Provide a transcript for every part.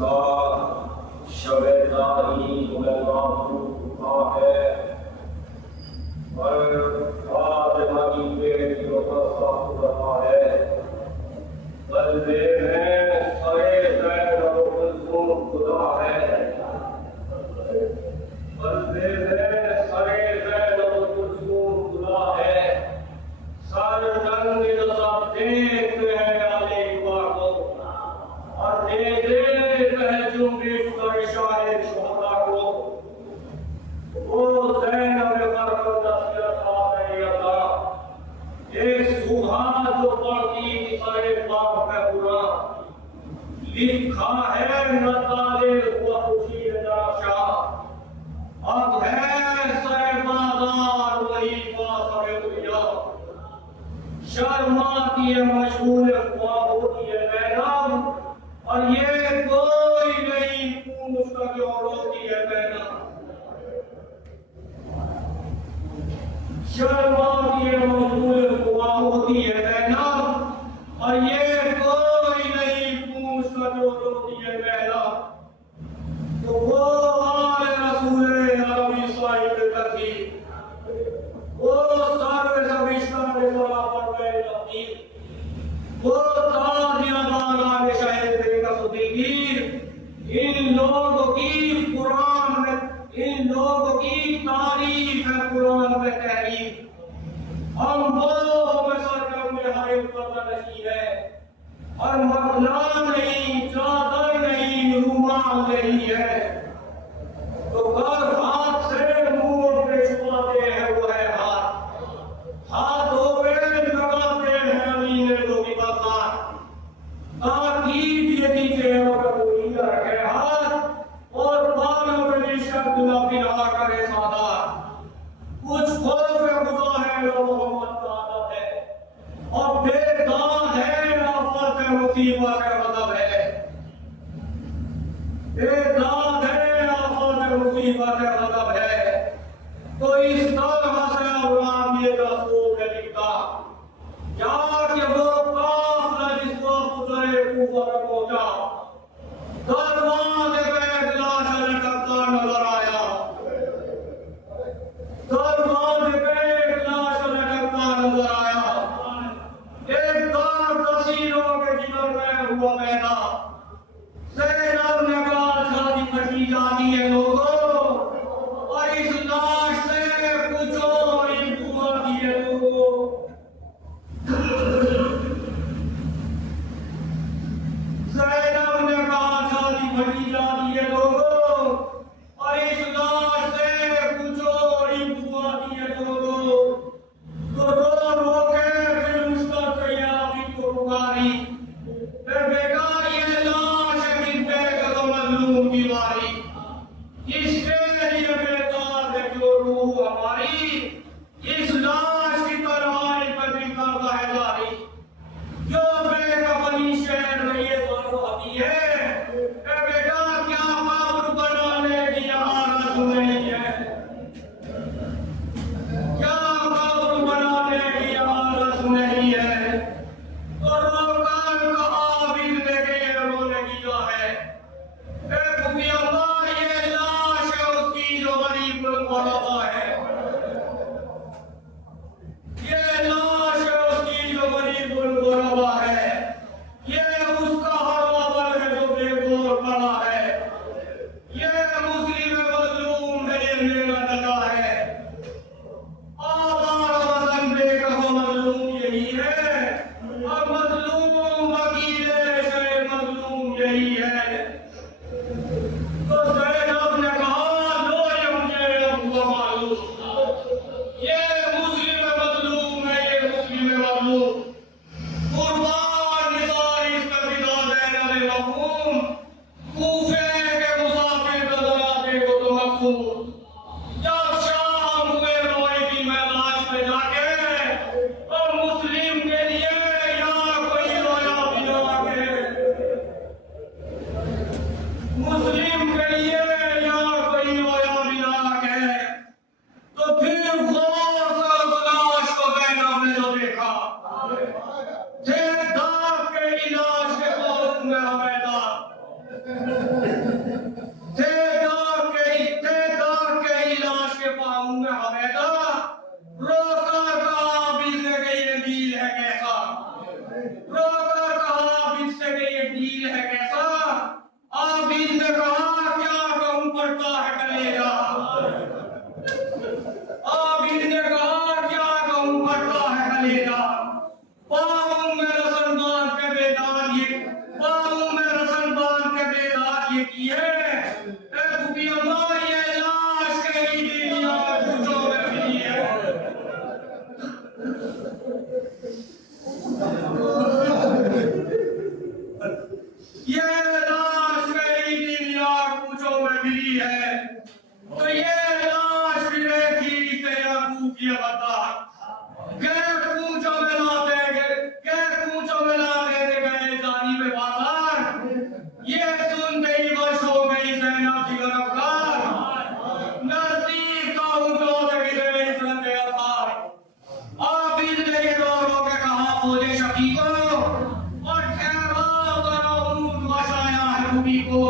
बार शबेदारी गुलगाह है और फातिमा की बेटियों का साथ रहा है। बल्दे में सरे ज़ैनब कुलसूम खुदा है। बल्दे में सरे ज़ैनब कुलसूम खुदा है। सर जंग जो सब देखते हैं आले को और दे दे कह जुम्बिश कर शायर शोहरा को। वो ज़ैनब करबला नसीहत आ रही था। एक सुबह जो पढ़ती सारे बाप है पूरा लिखा है नताले हुआ खुशी निराशा। अब है सरे बाजार वही बाजार दुनिया। शर्माती है मशगूल हुआ होती है मैदान और ये कोई नहीं पूछ का जो रोती है मैदान। शर्माती है मशगूल हुआ होती है मैदान और ये कोई नहीं पूछ का जो रोती है मैदान। तो वो आले रसूल अरबी साहिब कथी वो सारे सविष्टा ने सला पर गए अपनी वो ताज़ियादाना के शायद तरीका सुदीगीर इन लोगों की कुरान में इन लोगों की तारीफ है कुरान में तहरीफ। हम वो हमें सरकार में हर पता नहीं है और मबला नहीं चादर नहीं रुमाल नहीं है। तो घर हाथ से मुंह पे छुपाते हैं वो है हाथों पे लगाते हैं अमीने दो की बाजार ताकि ये चेहरों पर कोई न रखे हाथ और बालों में निशब्द गुलाबी ना करे सादा। कुछ खौफ खुदा है जो मोहम्मद का आदत है और बेदाद है आफत है मुसीबत है गज़ब है। बेदाद है आफत है मुसीबत है गज़ब है। तो इस तरह से अल्लाह ये रसूल ने लिखा कि वो काफिला जिसको गुज़रे कूफा में पहुंचा दरवाजे पे एक लाश लटकता नजर आया। दरवाजे पे एक लाश लटकता नजर आया। एक दार तस्वीरों के जिगर में हुआ पैदा ज़ैनब ने कहा शादी कटी जाती है लोगों और इस लाश से कुछ और ही बुआ दिए लोगों। ज़ैनब ने कहा शादी कटी जाती है लोगों और इस लाश से कुछ और ही बुआ दिए लोगों। तो रो रो के फिर उसका तैयारी को पुकारी बेटा ये लाश है किस पे तो मजलूम की वारी। इसके लिए बेकार है जो रूह हमारी इस लाश की तलवार पर भी करता है जारी। जो बेकफनी शहर में ये बात आती है बेटा क्या कब्र बनाने की आरज़ नहीं है। क्या कब्र बनाने की आरज़ नहीं है। तो रोकर का आबिद लेके ये रोने किया है ये लाश है उसकी जो गरीब गुरबा है। ये लाश है उसकी जो गरीब गुरबा है। ये उसका हरवाबल है जो बेगोर पड़ा है। ये मुस्लिम मजलूम है ये मेरा लगा है। आबाद वतन बेकफो मजलूम यही है और मजलूम वकीले से मजलूम यही है। तो ज़ैनब ने कहा लो ये मुझे अब मालूम ये मुस्लिम मजलूम है ये मुस्लिम मजलूम। कुर्बान निसार इसका फिदा ज़ैनब मखूम कूफे के मुसाफिर नजराते को तो मखूम। जब शाम हुए रोए की मैदान में जाके और मुस्लिम के लिए यहाँ कोई रोया बिना के मुस्लिम के लिए यहाँ कोई रोया बिना के। तो फिर गौर से उस लाश को ज़ैनब ने जो देखा थे दाग के इलाज के खौफ में हमेदा थे लाश के पाँव में हवेदा रोकर कहा बिल से कि ये डील है कैसा, रोकर कहा बिल से कि ये डील है कैसा। आबिद ने कहा क्या कहूं पड़ता है कलेजा, आबिद ने कहा क्या कहूं पड़ता है कलेजा। पाँव में रसन बांध के बेदार ये, पाँव में रसन बांध के बेदार ये किए ये लाश कहीं दुनिया पूछो में मिली है। ये लाश कहीं दुनिया पूछो में मिली है, तो ये लाश भी देखी तेरा खूफिया बता गए पूछो में लाते गए जानी में बाजार। ये सुनते ही वर्ष हो गई ज़ैनब की गिरफ्तार, नजदीक का उनको से गिरे इतना गया था। आबिद ने ये रो के कहा बोले शकीको और ठहरा करो बचाया है रूबी को।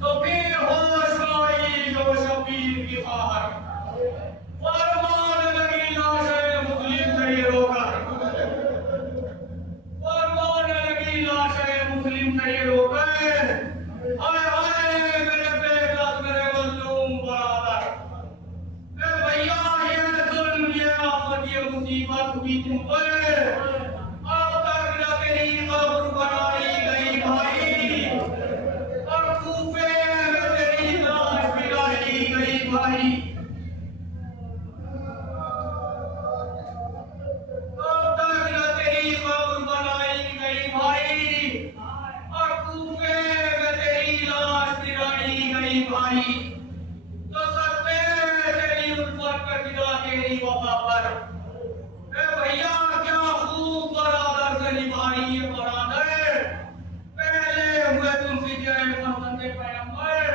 तो फिर होश आई जो शबीर की बाहर फरमान लगी लाशे मुस्लिम से ये रोकर, फरमान लगी लाशे मुस्लिम से ये रोकर। हाय हाय मेरे बेकस मेरे मजलूम बरादर, ए भैया ये जुल्म ये आफत ये मुसीबत हुई तुम पर, अब तक न तेरी कब्र बनाई गई भाई, और कूफे में तेरी लाश गिराई गई भाई। भाई तो सब तेरी उल्फत पर फिदा तेरी वफा पर। ए भैया क्या खूब बरादर से निभाई ये बरादर, पहले हुए तुम फिजाए फरमाते पैगंबर,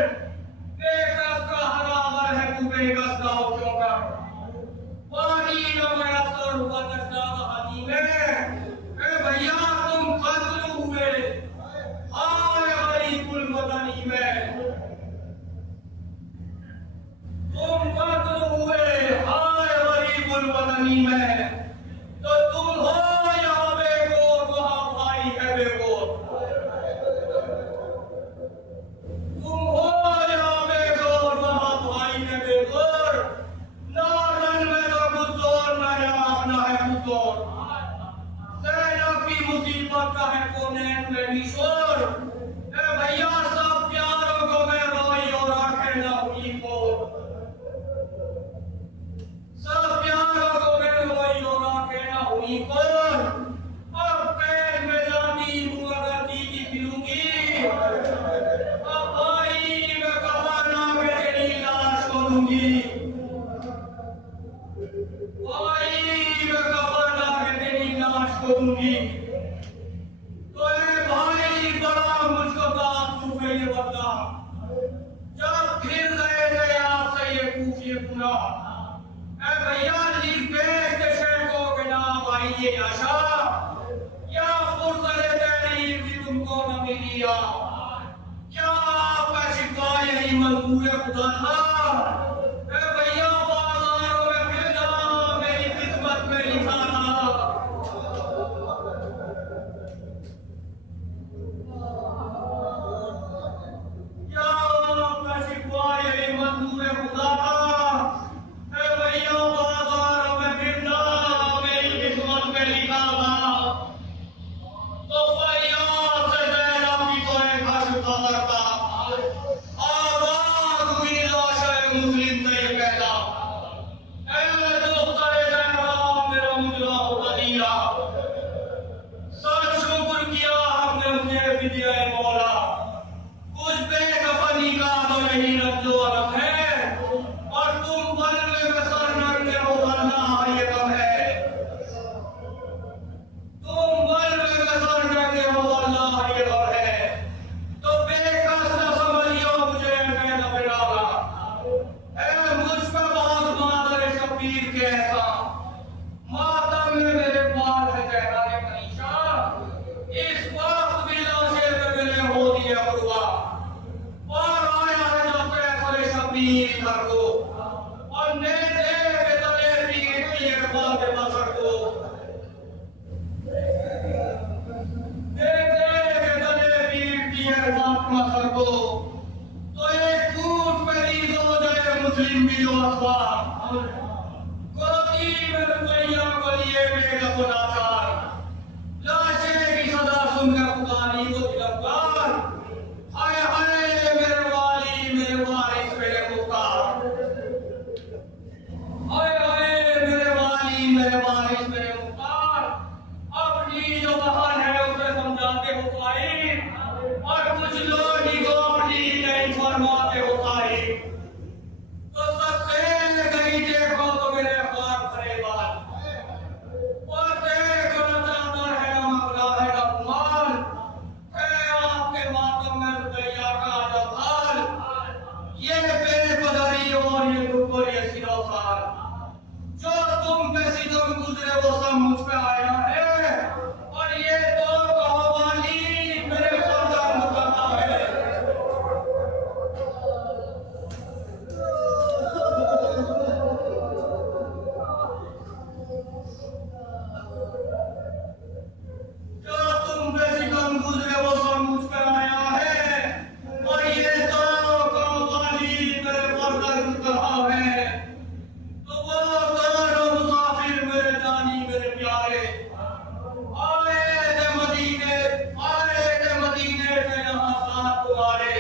बेकस का हरावर है तू बेकस का क्यों कर, पानी न मैसर हुआ दस्ता बहानी में। ए भैया तुम कत्ल हुए हाय गरीबुल वतनी में, तुम कत्ल हुए हाय गरीबुल वतनी में, तो तुम हो यहाँ बेगोर वहाँ भाई है बेगोर, तुम हो यहाँ बेगोर वहाँ भाई है बेगोर। नारन में तो गुजोर न यहाँ न है गुजोर, ज़ैनब की मुसीबत का है कोनेन में भी शोर। ए भैया सब प्यारों को मैं रोई और आंखें न हुई को, सब प्यारों को मैं रोई और आंखें न हुई को। अब पैर में जाती हूँ अगर जीती फिरूंगी, अब भाई मैं कफना में तेरी लाश को दूंगी, भाई मैं कफना में तेरी लाश को दूंगी। तो ए भाई बड़ा मुझको बात तू ये बता, जब फिर गए थे आपसे ये पूछिए गुनाह, ए भैया लिख भेज के शेखों के नाम आई ये आशा, या फुर्सत तेरी भी तुमको न मिली या क्या आपका शिकवा यही मंजूर खुदा था। ए भैया बाजारों में फिरना मेरी किस्मत में लिखा था, क्या आपका शिकवा यही मंजूर खुदा था। ए भैया बाजारों में फिरना मेरी किस्मत में लिखा था, तो फरियाद से ज़ैनब की तो एक हश्र करता, आवाज़ हुई लाशे मुस्लिम से ये कहता, ए दुख्तरे ज़हरा मेरा मुजरा वज़ीरा, सच शुक्र किया हमने मुझे फिदिया मौला, कुछ बेकफनी का तो यही रब्जो अरब है, और तुम बल्ले में सर नंगे हो अल्लाह ये कब है, तुम बल्ले में सर नंगे हो अल्लाह ये कब है। तो बेकस न समझियो मुझे मैं न बिरागा, ए मुझ पे बहुत मादर शबीर के ऐसा, मातम में मेरे बाल है ज़हरा ने परीशा, इस वक्त भी लाशे में मेरे हो फातिमा सर को तो एक कूट पे दी दो जाए मुस्लिम भी जो अखबार कोती में रुपया को लिए बेगम नाचार लाशे की सदा सुनकर पुकारी वो तिलकदार हाय हाय मेरे वाली मेरे वारिस मेरे मुख्तार हाय हाय मेरे वाली मेरे वारिस मेरे मुख्तार अपनी जो बहन है उसे समझाते हो साहिब और कुछ लोग ही को अपनी नहीं फरमाते हो साहिब तो सबसे गई देखो तो मेरे ख्वाब भरे बाल और देखो न चाहता है न मगला है न कुमार है आपके मातम में रुपया का जवाल ये बेकदरी और ये दुख और ये सिरोसार जो तुम पे सितम गुजरे वो सब मुझ पे आया है और ये तो कहो वाली मेरे सरदार मुकद्दम है जो तुम पे सितम गुजरे वो सब मुझ पे आया है और ये तो कहो वाली मेरे सरदार मुकद्दम है तो वो दोनों मुसाफिर मेरे जानी मेरे प्यारे आए थे मदीने से यहाँ साथ तुम्हारे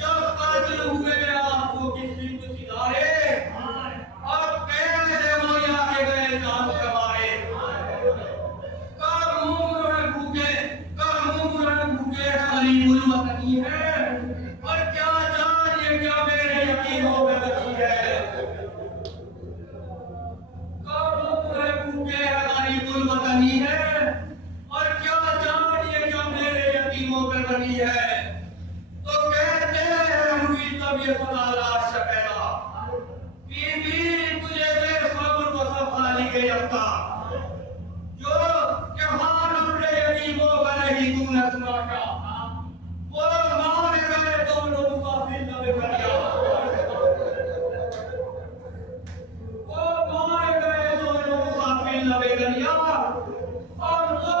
जब कत्ल हुए आपको किसी को सिधारे और कैसे मोया के गए जान से मारे कब मुंह में भूखे है गरीबुल वतनी है और क्या जान ये क्या मेरे यकीनों में बची है गरीबुल वतनी है और क्या जान ये क्या मेरे यतीमों पे बनी है तो कहते हैं हुई तब ये फलालाश पैदा बीबी तुझे देख सब्र को सब खाली के यत्ता जो के हाल उड़े यतीमों का नहीं तूने सुना क्या वो मारे गए दोनों मुसाफिर लबे करिया वो मारे गए दोनों मुसाफिर लबे करिया और वो